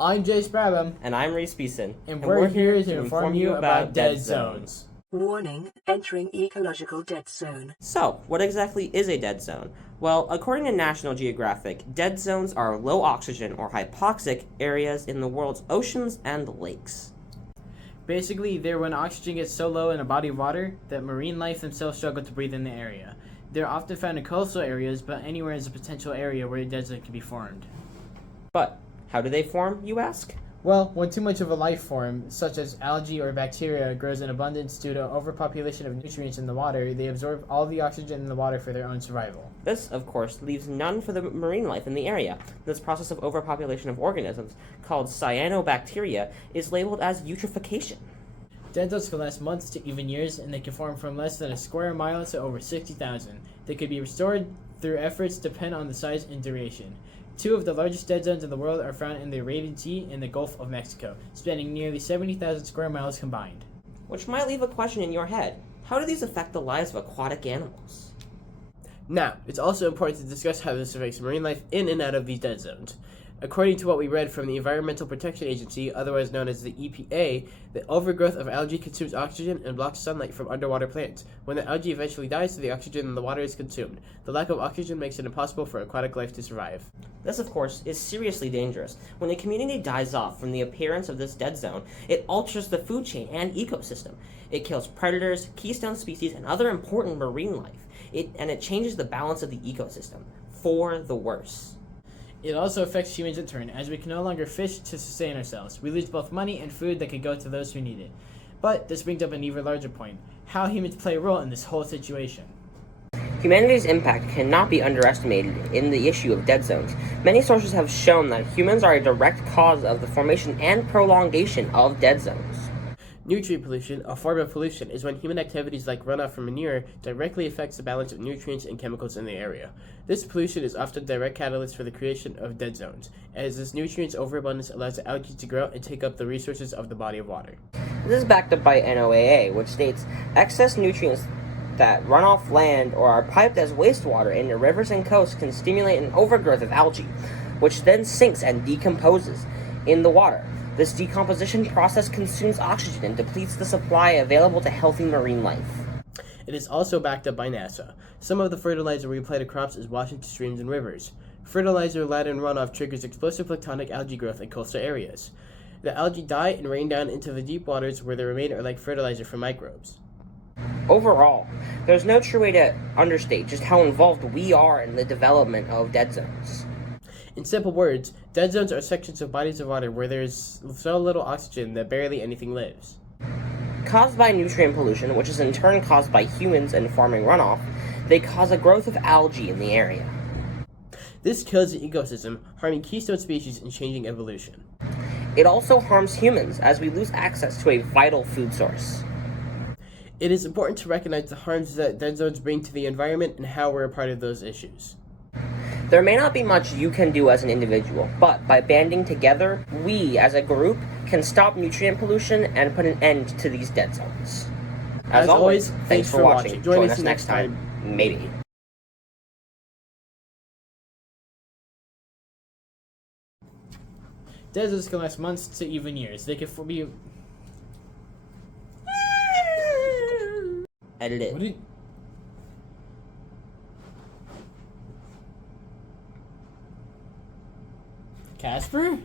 I'm Jayce Brabham. And I'm Reese, Beeson. And we're here to inform you about dead zones. Warning, entering ecological dead zone. So, what exactly is a dead zone? Well, according to National Geographic, dead zones are low oxygen or hypoxic areas in the world's oceans and lakes. Basically, they're when oxygen gets so low in a body of water that marine life themselves struggle to breathe in the area. They're often found in coastal areas, but anywhere is a potential area where a dead zone can be formed. But, how do they form, you ask? Well, when too much of a life form, such as algae or bacteria, grows in abundance due to overpopulation of nutrients in the water, they absorb all the oxygen in the water for their own survival. This, of course, leaves none for the marine life in the area. This process of overpopulation of organisms, called cyanobacteria, is labeled as eutrophication. Dead zones can last months to even years, and they can form from less than a square mile to over 60,000. They could be restored through efforts depend on the size and duration. Two of the largest dead zones in the world are found in the Arabian Sea and the Gulf of Mexico, spanning nearly 70,000 square miles combined. Which might leave a question in your head. How do these affect the lives of aquatic animals? Now, it's also important to discuss how this affects marine life in and out of these dead zones. According to what we read from the Environmental Protection Agency, otherwise known as the EPA, the overgrowth of algae consumes oxygen and blocks sunlight from underwater plants. When the algae eventually dies, the oxygen in the water is consumed. The lack of oxygen makes it impossible for aquatic life to survive. This, of course, is seriously dangerous. When a community dies off from the appearance of this dead zone, it alters the food chain and ecosystem. It kills predators, keystone species, and other important marine life. It changes the balance of the ecosystem, for the worse. It also affects humans in turn, as we can no longer fish to sustain ourselves. We lose both money and food that could go to those who need it. But this brings up an even larger point: how humans play a role in this whole situation. Humanity's impact cannot be underestimated in the issue of dead zones. Many sources have shown that humans are a direct cause of the formation and prolongation of dead zones. Nutrient pollution, a form of pollution, is when human activities like runoff from manure directly affects the balance of nutrients and chemicals in the area. This pollution is often a direct catalyst for the creation of dead zones, as this nutrients overabundance allows the algae to grow and take up the resources of the body of water. This is backed up by NOAA, which states excess nutrients that run off land or are piped as wastewater into rivers and coasts can stimulate an overgrowth of algae, which then sinks and decomposes in the water. This decomposition process consumes oxygen and depletes the supply available to healthy marine life. It is also backed up by NASA. Some of the fertilizer we apply to crops is washed into streams and rivers. Fertilizer-laden runoff triggers explosive planktonic algae growth in coastal areas. The algae die and rain down into the deep waters where they remain are like fertilizer for microbes. Overall, there's no true way to understate just how involved we are in the development of dead zones. In simple words, dead zones are sections of bodies of water where there is so little oxygen that barely anything lives. Caused by nutrient pollution, which is in turn caused by humans and farming runoff, they cause a growth of algae in the area. This kills the ecosystem, harming keystone species and changing evolution. It also harms humans as we lose access to a vital food source. It is important to recognize the harms that dead zones bring to the environment and how we're a part of those issues. There may not be much you can do as an individual, but by banding together, we as a group can stop nutrient pollution and put an end to these dead zones. As always, thanks for watching. Join us next time. Maybe. Dead zones can last months to even years. They can be... Edit it. What did... Casper?